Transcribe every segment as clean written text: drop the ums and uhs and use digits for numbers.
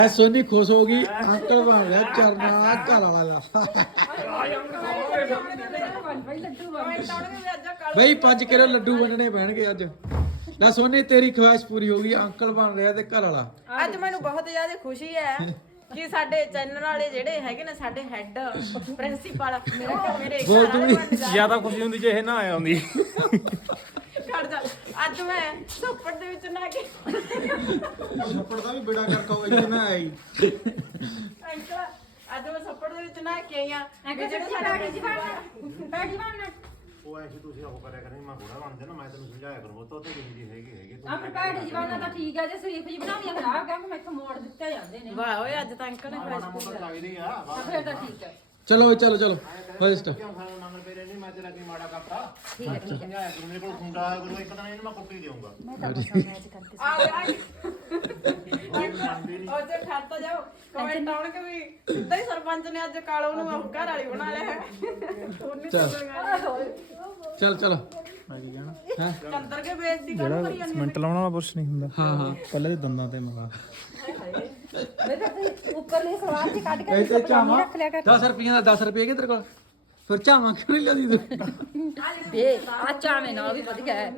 ਸੋਨੀ ਖੁਸ਼ ਹੋ ਗਈ ਅੰਕਲ ਬਣ ਗਿਆ ਚਰਨਾ ਘਰ ਵਾਲਾ ਦਾ ਬਈ 5 ਕਿਲੋ ਲੱਡੂ ਵੰਡਣੇ ਪੈਣਗੇ ਅੱਜ ਲੈ ਸੋਨੀ ਤੇਰੀ ਖੁਆਇਸ਼ ਪੂਰੀ ਹੋ ਗਈ ਅੰਕਲ ਬਣ ਰਿਹਾ ਤੇ ਘਰ ਵਾਲਾ ਅੱਜ ਮੈਨੂੰ ਬਹੁਤ ਜ਼ਿਆਦਾ ਖੁਸ਼ੀ ਹੈ ਕਿ ਸਾਡੇ ਚੈਨਲ ਵਾਲੇ ਜਿਹੜੇ ਹੈਗੇ ਨੇ ਸਾਡੇ ਹੈੱਡ ਪ੍ਰਿੰਸੀਪਲ ਮੇਰੇ ਬੋਲ ਘਰ ਤੂੰ ਵਾਲੇ ਵੀ। ਬਣ ਜਾਣ। ਜਿਆਦਾ ਖੁਸ਼ੀ ਹੁੰਦੀ ਜੇ ਇਹ ਨਾ ਆਇਆ ਹੁੰਦੀ ਖੜ ਜਾ ਅੱਜ ਮੈਂ ਸੱਪੜ ਦੇ ਵਿੱਚ ਨਾ ਕੇ ਛੱਪੜ ਦਾ ਵੀ ਬੇੜਾ ਕਰਕਾ ਹੋਇਆ ਇੱਥੇ ਨਾ ਆਈ ਅੰਕਲ ਅੱਜ ਮੈਂ ਸੱਪੜ ਦੇ ਵਿੱਚ ਨਾ ਕੇ ਆਈ ਆ ਜਿਹੜੇ ਸਾਡੇ ਉਹ ਐਸੀ ਤੁਸੀਂ ਉਹ ਕਰਿਆ ਕਰੀ ਮੈਂ ਘੋੜਾ ਬਣਦੇ ਨਾ ਮੈਂ ਤੈਨੂੰ ਸਮਝਾਇਆ ਕਰੂੰ ਤੋ ਤੇ ਜਿਹੀ ਹੈਗੀ ਆਪਣੇ ਭੈਣ ਜਵਾਨਾ ਤਾਂ ਠੀਕ ਹੈ ਜੇ ਸ਼ਰੀਫ ਜੀ ਬਣਾਉਂਦੀਆਂ ਖਰਾਬ ਕਹਿੰਦੇ ਮੈਥੋਂ ਮੋੜ ਦਿੱਤੇ ਜਾਂਦੇ ਨੇ ਵਾਹ ਓਏ ਅੱਜ ਤਾਂ ਅੰਕਲ ਨੇ ਮਾੜਾ ਮੋਟਾ ਲੱਗਦੀ ਆ ਤਾਂ ਫਿਰ ਤਾਂ ਠੀਕ ਹੈ ਚਲੋ ਚਲੋ ਫਸਟ ਕਿਉਂ ਸਾਨੂੰ ਨੰਬਰ ਪੇਰੇ ਨਹੀਂ ਮੈਂ ਤੇਰਾ ਕੀ ਮਾੜਾ ਕਰਤਾ ਠੀਕ ਹੈ ਸਮਝਾਇਆ ਕਰੂੰ ਮੇਰੇ ਕੋਲ ਖੁੰਡਾ ਆਇਆ ਕਰੂ ਇੱਕ ਦਿਨ ਇਹਨੂੰ ਮੈਂ ਕੁੱਟੀ ਦੇਊਂਗਾ ਆ ਉਹ ਜੇ ਖਾਤਾ ਜਾਓ ਕਮੈਂਟ ਆਉਣਗੇ ਵੀ ਸਿੱਧਾ ਹੀ ਸਰਪੰਚ ਨੇ ਅੱਜ ਕਾਲੋ ਨੂੰ ਘਰ ਵਾਲੀ ਬਣਾ ਲਿਆ ਉਹਨੇ ਚਲ ਮੈਂ ਕੀ ਕਹਿਣਾ ਹਾਂ ਅੰਦਰ ਕੇ ਬੇਇੱਜ਼ਤੀ ਕਾਹਨੂੰ ਕਰੀ ਜਾਂਦੀ ਮਿੰਟ ਲਾਉਣਾ ਬੁਰਸ਼ ਨਹੀਂ ਹੁੰਦਾ ਹਾਂ ਪਹਿਲਾਂ ਤੇ ਦੰਦਾਂ ਤੇ ਮਗਾ ਬੇਟਾ ਤੂੰ ਉੱਪਰਲੇ ਸਲਵਾਰ ਚ ਕੱਢ ਕੇ ਇਹ ਤੇ ਚਾਵਾ ਰੱਖ ਲਿਆ ਕਰ 10 ਰੁਪਈਆ ਦਾ 10 ਰੁਪਏ ਕਿ ਤੇਰੇ ਕੋਲ ਫਿਰ ਚਾਵਾ ਕਿਉਂ ਨਹੀਂ ਲਿਆਦੀ ਤੂੰ ਬੇ ਆ ਚਾਵੇਂ ਨਾਲ ਵੀ ਵਧੀਆ ਹੈ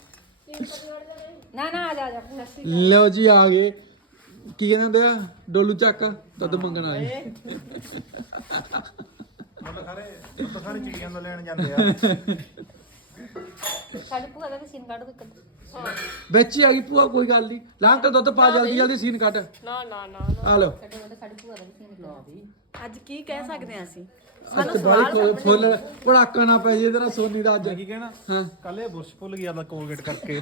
ਨਾ ਆ ਜਾ ਲਓ ਜੀ ਆ ਗਏ ਕੀ ਕਹਿੰਦੇ ਹੁੰਦੇ ਆ ਡੋਲੂ ਚੱਕ ਦੁੱਧ ਮੰਗਣ ਵਾਲੇ ਮਤਲਬ ਸਾਰੇ ਚਿੜੀਆਂ ਤੋਂ ਲੈਣ ਜਾਂਦੇ ਆ ਸਾਡੇ ਭੂਆ ਦਾ ਵੀ ਸੀਨ ਕੱਢ ਦੋ ਵਿੱਚ ਹੀ ਆ ਗਈ ਭੂਆ ਕੋਈ ਗੱਲ ਨਹੀਂ ਲਾਂ ਤੇ ਦੁੱਧ ਪਾ ਜਲਦੀ ਸੀਨ ਕੱਢ ਨਾ ਆ ਲਓ ਸਾਡੀ ਭੂਆ ਦਾ ਵੀ ਸੀਨ ਅੱਜ ਕੀ ਕਹਿ ਸਕਦੇ ਆ ਅਸੀਂ ਅੱਜ ਬਾਲੀ ਫੁੱਲ ਪੜਾਕਾ ਨਾ ਪੈ ਜੇ ਤੇਰਾ ਸੋਨੀ ਦਾ ਅੱਜ ਕੀ ਕਹਿਣਾ ਹਾਂ ਕੱਲ ਇਹ ਬੁਰਸ਼ ਭੁੱਲ ਗਿਆ ਦਾ ਕੋਲਗੇਟ ਕਰਕੇ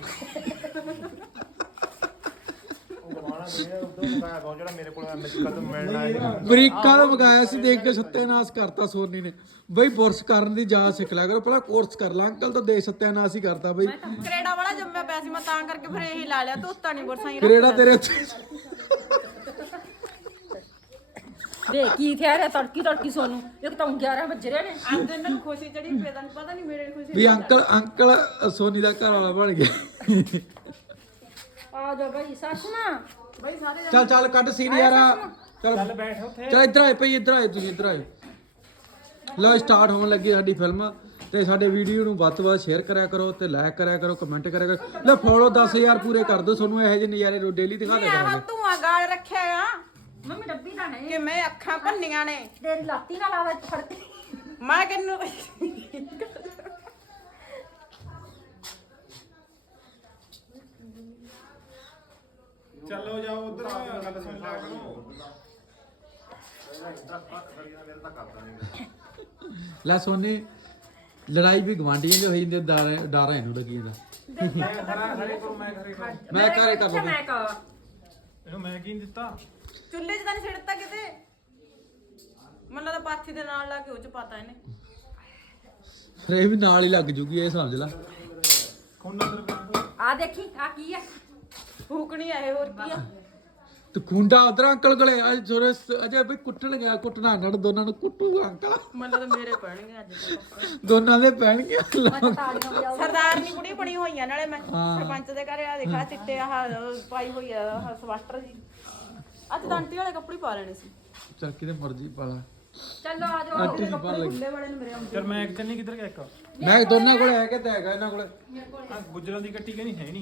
ਉਹ ਗਵਾਣਾ ਦੇ ਉਦੋਂ ਮੰਗਾਇਆ ਕੋ ਜਿਹੜਾ ਮੇਰੇ ਕੋਲ ਐਮਐਚ ਕਦਮ ਮਿਲਣਾ ਹੈ ਅਮਰੀਕਾ ਦਾ ਮੰਗਾਇਆ ਸੀ ਦੇਖ ਕੇ ਸੱਤਿਆਨਾਸ਼ ਕਰਤਾ ਸੋਨੀ ਨੇ ਬਈ ਬੁਰਸ਼ ਕਰਨ ਦੀ ਜਾਚ ਸਿੱਖ ਲਿਆ ਕਰੋ ਪਹਿਲਾਂ ਕੋਰਸ ਕਰ ਲਾ ਅੰਕਲ ਤਾਂ ਦੇ ਸੱਤਿਆਨਾਸ਼ ਹੀ ਕਰਤਾ ਬਈ ਕਰੇੜਾ ਵਾਲਾ ਜੰਮਿਆ ਪਿਆ ਸੀ ਮੈਂ ਤਾਂ ਕਰਕੇ ਫਿਰ ਇਹੀ ਲਾ ਲਿਆ ਧੋਤਾ ਨਹੀਂ ਬਰਸਾਂ ਹੀ ਕਰੇੜਾ ਤੇਰੇ ਉੱਤੇ ਵੇ ਕੀ ਥਿਆ ਰਿਹਾ ਤੜਕੀ ਸੋਨੂੰ ਇੱਕ ਤਾਂ 11 ਵਜ ਰਹੇ ਨੇ ਅੱਜ ਇਹਨਾਂ ਨੂੰ ਖੁਸ਼ੀ ਚੜੀ ਪਤਾ ਨਹੀਂ ਮੇਰੇ ਖੁਸ਼ੀ ਵੀ ਅੰਕਲ ਸੋਨੀ ਦਾ ਘਰ ਵਾਲਾ ਬਣ ਗਿਆ ਆ ਜਾ ਬਈ ਸੱਸ ਨਾ ਬਈ ਸਾਰੇ ਚੱਲ ਕੱਢ ਸੀਨ ਯਾਰ ਚੱਲ ਬੈਠ ਉੱਥੇ ਚੱਲ ਇੱਧਰ ਆਏ ਭਈ ਇੱਧਰ ਆਏ ਤੁਸੀਂ ਇੱਧਰ ਆਏ ਲਓ ਸਟਾਰਟ ਹੋਣ ਲੱਗੀ ਸਾਡੀ ਫਿਲਮ ਤੇ ਸਾਡੇ ਵੀਡੀਓ ਨੂੰ ਵੱਧ ਤੋਂ ਵੱਧ ਸ਼ੇਅਰ ਕਰਿਆ ਕਰੋ ਤੇ ਲਾਈਕ ਕਰਿਆ ਕਰੋ ਕਮੈਂਟ ਕਰਿਆ ਕਰੋ ਲੈ ਫੋਲੋ 10000 ਪੂਰੇ ਕਰ ਦਿਓ ਤੁਹਾਨੂੰ ਇਹੋ ਜਿਹੇ ਨਜ਼ਾਰੇ ਰੋ ਡੇਲੀ ਦਿਖਾ ਦਿਆ ਆਹ ਕਰਾਂਗੇ ਧੂਆਂ ਗਾਲ ਰੱਖਿਆ ਆ ਮੰਮੀ ਡੱਬੀ ਤਾਂ ਹੈ ਕਿਵੇਂ ਅੱਖਾਂ ਭੰਨੀਆਂ ਨੇ ਤੇਰੀ ਲਾਤੀ ਨਾਲ ਆਵਾ ਫੜ ਕੇ ਮੈਂ ਕਿੰਨੂੰ ਚੱਲੋ ਜਾਓ ਉਧਰ ਗੱਲ ਸੁਣ ਲਿਆ ਕਰੋ ਲੈ ਸੋਨੀ ਲੜਾਈ ਵੀ ਗਵਾਂਢੀਆਂ ਦੀ ਹੋਈ ਜਾਂਦੀ ਡਾਰਾ ਇਹਨੂੰ ਲੱਗੀ ਜਾਂਦਾ ਮੈਂ ਹਰੇ ਕਰੋ ਮੈਂ ਹਰੇ ਕਰੋ ਮੈਂ ਘਰੇ ਕਰ ਲਵਾਂ ਇਹਨੂੰ ਮੈਂ ਕੀ ਨੀ ਦਿੱਤਾ ਚੁੱਲ੍ਹੇ 'ਚ ਤਾਂ ਨਹੀਂ ਛਿੜਤਾ ਕਿਤੇ ਮੈਨੂੰ ਤਾਂ ਪਾਥੀ ਦੇ ਨਾਲ ਲਾ ਕੇ ਉਹ 'ਚ ਪਾਤਾ ਇਹਨੇ ਫਿਰ ਇਹ ਵੀ ਨਾਲ ਹੀ ਲੱਗ ਜੂਗੀ ਇਹ ਸਮਝ ਲੈ ਖੋਨਾ ਦਰ ਆ ਦੇਖੀ ਆ ਕੀ ਹੈ ਫੂਕਣੀ ਆ ਇਹ ਹੋਰ ਕੀ ਆ ਤੇ ਖੁੰਡਾ ਉਧਰ ਅੰਕਲ ਕੋਲੇ ਅੱਜ ਸੋਰੇ ਅਜੇ ਵੀ ਕੁੱਟਣ ਗਿਆ ਕੁੱਟਣਾ ਨੜ ਦੋਨਾਂ ਨੂੰ ਕੁੱਟੂਗਾ ਅੰਕਲ ਮੈਨੂੰ ਤਾਂ ਮੇਰੇ ਪੈਣਗੇ ਅੱਜ ਤਾਂ ਦੋਨਾਂ ਦੇ ਪੈਣਗੇ ਸਰਦਾਰਨੀ ਕੁੜੀ ਬਣੀ ਹੋਈ ਆ ਨਾਲੇ ਮੈਂ ਸਰਪੰਚ ਦੇ ਘਰੇ ਆ ਦੇਖਾ ਚਿੱਟੇ ਆਹ ਪਾਈ ਹੋਈ ਆ ਆਹ ਸਵਾਸਟਰ ਜੀ ਅੱਜ ਤਾਂ ਆਂਟੀ ਵਾਲੇ ਕੱਪੜੇ ਪਾ ਲੈਣੇ ਸੀ ਚੱਲ ਕਿਤੇ ਮਰਜ਼ੀ ਪਾਲਾ ਚਲੋ ਆ ਜਾਓ ਆਂਟੀ ਜੀ ਪਾ ਲੱਗੀ ਖੁੱਲੇ ਵਾਲੇ ਨੂੰ ਮੇਰੇ ਆਉਂਦੇ ਚਲ ਮੈਂ ਇੱਕ ਚੱਲਨੀ ਕਿੱਧਰ ਗਿਆ ਇੱਕ ਮੈਂ ਦੋਨਾਂ ਕੋਲੇ ਹੈ ਕਿ ਤੇ ਹੈਗਾ ਇਹਨਾਂ ਕੋਲੇ ਆ ਗੁੱਜਰਾਂ ਦੀ ਕੱਟੀ ਕਹਿੰਦੀ ਹੈ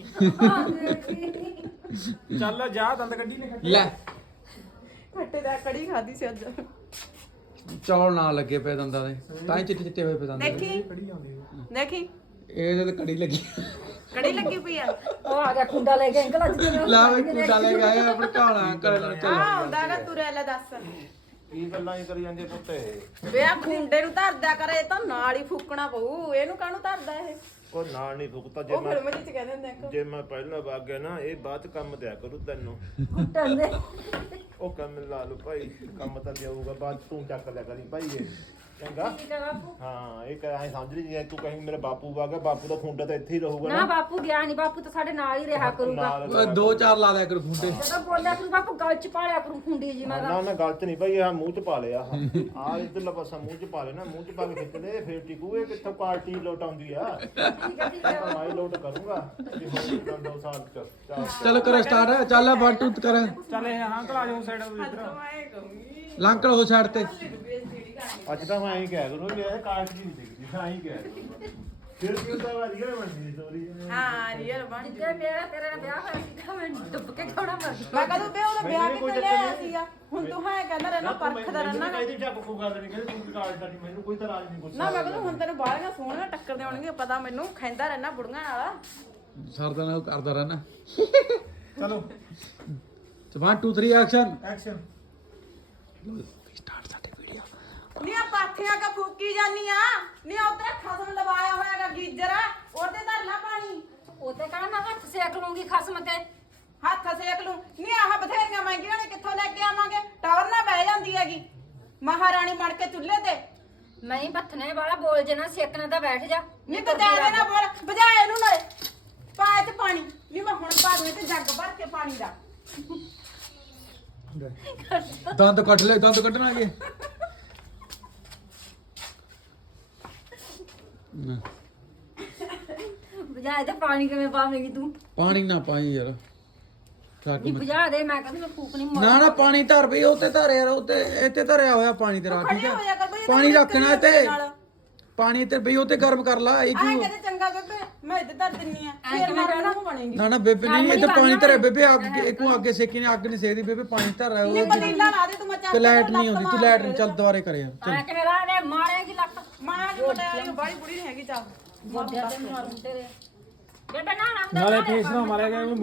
ਨਹੀਂ ਚੱਲ ਜਾ ਦੰਦ ਕੱਢੀ ਨੇ ਕੱਟੀ ਲੈ ਖੱਟੇ ਦਾ ਕੜੀ ਖਾਦੀ ਸੀ ਅੱਜ ਚਲੋ ਨਾ ਲੱਗੇ ਪਏ ਦੰਦਾਂ ਦੇ ਤਾਂ ਹੀ ਚਿੱਟੇ ਚਿੱਟੇ ਹੋਏ ਪਏ ਦੰਦ ਦੇਖੀ ਕੜੀ ਆਉਂਦੀ ਹੈ ਦੇਖੀ ਇਹਦੇ ਤੇ ਕੜੀ ਲੱਗੀ ਕੜੀ ਲੱਗੀ ਪਈ ਆ ਉਹ ਆ ਗਿਆ ਖੁੰਡਾ ਲੈ ਕੇ ਅੰਕਲ ਅੱਜ ਦਿਨ ਲਾ ਵੀ ਕੁੰਡਾ ਲੈ ਗਏ ਆਪਣੇ ਘਾਣਾ ਅੰਕਲ ਨਾਲ ਚੱਲ ਆ ਹੁੰਦਾਗਾ ਤੁਰਿਆ ਲੈ ਦੱਸ ਕੀ ਗੱਲਾਂ ਹੀ ਕਰੀ ਜਾਂਦੇ ਪੁੱਤੇ ਵੇ ਆ ਖੁੰਡੇ ਨੂੰ ਧਰਦਿਆ ਕਰ ਇਹ ਤਾਂ ਨਾਲ ਹੀ ਫੂਕਣਾ ਪਊ ਇਹਨੂੰ ਕਾਹਨੂੰ ਧਰਦਾ ਇਹ ਉਹ ਨਾਲ ਨਹੀਂ ਫੁਕਤਾ ਜੇ ਉਹ ਮੈਂ ਫਿਲਮ ਜੀ ਚ ਕਹਿੰਦੇ ਹੁੰਦੇ ਆ ਜੇ ਮੈਂ ਪਹਿਲਾਂ ਵਗ ਗਿਆ ਨਾ ਇਹ ਬਾਅਦ ਚ ਕੰਮ ਦਿਆ ਕਰੂ ਤੈਨੂੰ ਕੁੱਟਣ ਦੇ ਉਹ ਕੰਮ ਲਾ ਲੂ ਭਾਈ ਕੰਮ ਤਾਂ ਲਿਆਊਗਾ ਬਾਅਦ 'ਚ ਤੂੰ ਚੱਕ ਲਿਆ ਕਰੀ ਭਾਈ ਇਹ ਚੰਗਾ ਠੀਕ ਹੈ ਬਾਪੂ। ਹਾਂ ਇਹ ਐ ਸਮਝ ਲਈ ਜੇ ਤੂੰ ਕਹੀਂ ਮੇਰੇ ਬਾਪੂ ਵਾਗਾ ਬਾਪੂ ਦਾ ਖੁੰਡਾ ਤਾਂ ਇੱਥੇ ਹੀ ਰਹੂਗਾ ਨਾ ਬਾਪੂ ਗਿਆ ਨਹੀਂ, ਬਾਪੂ ਤਾਂ ਸਾਡੇ ਨਾਲ ਹੀ ਰਿਹਾ ਕਰੂਗਾ। ਨਾਲ ਦੋ ਚਾਰ ਲਾ ਦਿਆ ਕਰ ਖੁੰਡੇ। ਜਦੋਂ ਬੋਲਿਆ ਕਰੂ ਬਾਪੂ ਗਲ ਚ ਪਾਲਿਆ ਕਰੂ ਖੁੰਡੀ ਜੀ ਮੈਂ ਨਾ ਨਾ ਗਲਤ ਨਹੀਂ ਭਾਈ, ਆ ਮੂੰਹ ਚ ਪਾ ਲਿਆ ਆ ਇਧਰਲਾ ਪਾਸਾ ਮੂੰਹ ਚ ਪਾ ਲੈਣਾ, ਮੂੰਹ ਚ ਪਾ ਕੇ ਖਿੱਚ ਲੈ ਫੇਰ ਟਿਕੂ। ਇਹ ਕਿੱਥੋਂ ਪਾਰਟੀ ਲੋਟ ਆਉਂਦੀ ਆ, ਠੀਕ ਹੈ ਠੀਕ ਹੈ। ਮੈਂ ਲੋਟ ਕਰੂੰਗਾ ਜੇ ਹੋਰ 2 ਸਾਲ ਚ ਚਾਰ। ਚਲੋ ਕਰੋ ਸਟਾਰਟ। ਚੱਲ ਆ 1 2 ਕਰ। ਚੱਲ ਇਹ ਹਾਂ ਕਲਾ ਜਾਓ ਸਾਈਡ ਤੋਂ ਇੱਧਰ ਮੈਂ ਕਹੂੰਗੀ ਲੰਕਲ ਹੋ ਸਾਈਡ ਤੇ। ਅੱਜ ਤਾਂ ਮੈਂ ਐਂ ਕਹਿ ਕਰੂੰ ਵੀ ਇਹ ਕਾਰਡ ਜੀ ਨਹੀਂ ਦਿਖਦੀ, ਮੈਂ ਐਂ ਕਹਿ ਕਰੂੰਗਾ। ਫਿਰ ਕੀ ਹੁੰਦਾ ਵਾ ਰੀਅਲ ਬਣਦੀ ਸਟੋਰੀ। ਹਾਂ ਰੀਅਲ ਬਣ ਜਿੱਦੇ ਮੇਰਾ ਤੇਰੇ ਨਾਲ ਵਿਆਹ ਹੋਇਆ ਸੀ ਤਾਂ ਮੈਂ ਡੁੱਬ ਕੇ ਖਾਣਾ ਮਰ ਗਈ। ਮੈਂ ਕਦੋਂ ਬੇ ਉਹਦਾ ਵਿਆਹ ਕਿੱਥੇ ਲਿਆ ਸੀਗਾ, ਹੁਣ ਤੂੰ ਹੈ ਕਹਿੰਦਾ ਰਹਿਣਾ ਪਰਖਦਾ ਰਹਿਣਾ ਗਾ। ਕਹਿੰਦੀ ਚੱਕ ਕੋ ਗੱਲ ਨਹੀਂ ਕਹਿੰਦੀ ਤੂੰ ਕਾਰਡ ਸਾਡੀ, ਮੈਨੂੰ ਕੋਈ ਤਰ੍ਹਾਂ ਨਹੀਂ ਗੁੱਸਾ। ਨਾ ਮੈਂ ਕਦੋਂ ਹੁਣ ਤੈਨੂੰ ਬਾਹਲੀਆਂ ਸੋਹਣੀਆਂ ਟੱਕਰਦੇ ਆਉਣਗੀਆਂ, ਪਤਾ ਮੈਨੂੰ ਖੈਂਦਾ ਰਹਿਣਾ ਬੁੜੀਆਂ ਨਾਲ। ਸਰਦਾ ਨਾਲ ਕਰਦਾ ਰਹਿਣਾ। ਚਲੋ 1 2 3 ਐਕਸ਼ਨ। ਐਕਸ਼ਨ। ਸਟਾਰਟ ਸਾਡੇ ਵੀਡੀਓ। ਨੀ ਆ ਪਾਥੀਆਂ ਕਾ ਫੂਕੀ ਜਾਨੀ ਆ, ਨੀ ਉਧਰ ਖਸਮ ਲਵਾਇਆ ਹੋਇਆਗਾ ਗੀਜਰ, ਉਹਦੇ ਧਰ ਲਾ ਪਾਣੀ। ਉਹਤੇ ਕਹਣਾ ਮੈਂ ਹੱਥ ਸੇਕ ਲੂੰਗੀ ਖਸਮ ਤੇ। ਹੱਥ ਸੇਕ ਲੂੰ। ਨੀ ਆਹ ਬਥੇਰੀਆਂ ਮਹਿੰਗੀਆਂ ਨੇ, ਕਿੱਥੋਂ ਲੈ ਕੇ ਆਵਾਂਗੇ? ਟਾਵਰ ਨਾ ਬਹਿ ਜਾਂਦੀ ਹੈਗੀ ਮਹਾਰਾਣੀ ਬਣ ਕੇ ਚੁੱਲ੍ਹੇ ਤੇ। ਨਹੀਂ ਬੱਥਨੇ ਵਾਲਾ ਬੋਲ ਜੇ ਨਾ ਸੇਕਣਾ ਤਾਂ ਬੈਠ ਜਾ। ਨੀ ਤੂੰ ਜ਼ਿਆਦਾ ਨਾ ਬੋਲ, ਬੁਝਾ ਇਹਨੂੰ ਨਾਲੇ ਪਾ ਇਹ 'ਚ ਪਾਣੀ। ਨੀ ਮੈਂ ਹੁਣ ਪਾ ਦੂੰ ਇਹ ਤੇ ਜੱਗ ਭਰ ਕੇ ਪਾਣੀ ਦਾ। ਦੰਦ ਕੱਢ ਲੈ, ਦੰਦ ਕੱਢਣਾਗੇ। ਬੁਝਾ ਤੇ ਪਾਣੀ ਕਿਵੇਂ ਪਾਵੇਂਗੀ ਤੂੰ? ਪਾਣੀ ਨਾ ਪਾਈ ਯਾਰ। ਜੀ ਬੁਝਾ ਦੇ, ਮੈਂ ਕਹਿੰਦੀ ਮੈਂ ਫੂਕ ਨਹੀਂ ਨਾ ਨਾ ਪਾਣੀ ਧਰ ਬਈ, ਉੱਤੇ ਧਰ ਯਾਰ, ਉੱਤੇ ਇੱਥੇ ਧਰਿਆ ਹੋਇਆ ਪਾਣੀ ਤੇਰਾ, ਠੀਕ ਖੜੇ ਹੋ ਜਾ ਹੈ। ਕਰ ਬਈ, ਇਹ ਤਾਂ ਪਾਣੀ ਰੱਖਣਾ ਤੇ ਨਾਲ। ਪਾਣੀ ਤੇ ਬਈ ਉੱਤੇ ਗਰਮ ਕਰ ਲਾ। ਇਹ ਆਏ ਕਿਉਂ? ਕਹਿੰਦੇ ਚੰਗਾ ਬੇਬੇ ਮੈਂ ਇੱਧਰ ਧਰ ਦਿੰਨੀ ਆ, ਐਂ ਫੇਰ ਕਿਵੇਂ ਮਾਰਨਾ ਬਣੇਗੀ। ਨਾ ਨਾ ਬੇਬੇ ਨਹੀਂ, ਇੱਥੇ ਪਾਣੀ ਧਰਿਆ ਬੇਬੇ। ਅੱਗ ਇੱਕੋ ਅੱਗੇ ਸੇਕੀ ਨੇ, ਅੱਗ ਨਹੀਂ ਸੇਕਦੀ ਬੇਬੇ, ਪਾਣੀ ਧਰ ਰਿਹਾ ਨੀ ਉਹ। ਪਤੀਲਾ ਲਾ ਦੇ ਤੂੰ, ਮੈਂ ਚੱਕ ਤੇ ਕੇ ਲਾਈਟ ਨਹੀਂ ਲੱਤ ਆਉਂਦੀ, ਤੂੰ ਮਾਰ ਲਾਈਟ ਦੇ। ਚੱਲ ਦੁਬਾਰੇ ਕਰੇ ਯਾਰ। ਆ ਕਿਵੇਂ ਰਾ ਨੇ ਮਾਰੇਗੀ ਲੱਤ ਮਾਂ ਦੀ ਮਟਿਆਰੀ ਬਾੜੀ ਬੁੜੀ ਨਹੀਂ ਹੈਗੀ, ਚੱਲ ਗੋਡਿਆਂ ਤੇ ਮਾਰੂ ਤੇਰੇ। ਬੇਟਾ ਨਾ ਨਾ ਨਾਲੇ ਫੇਸ ਨਾ ਮਾਰਿਆ ਗਿਆ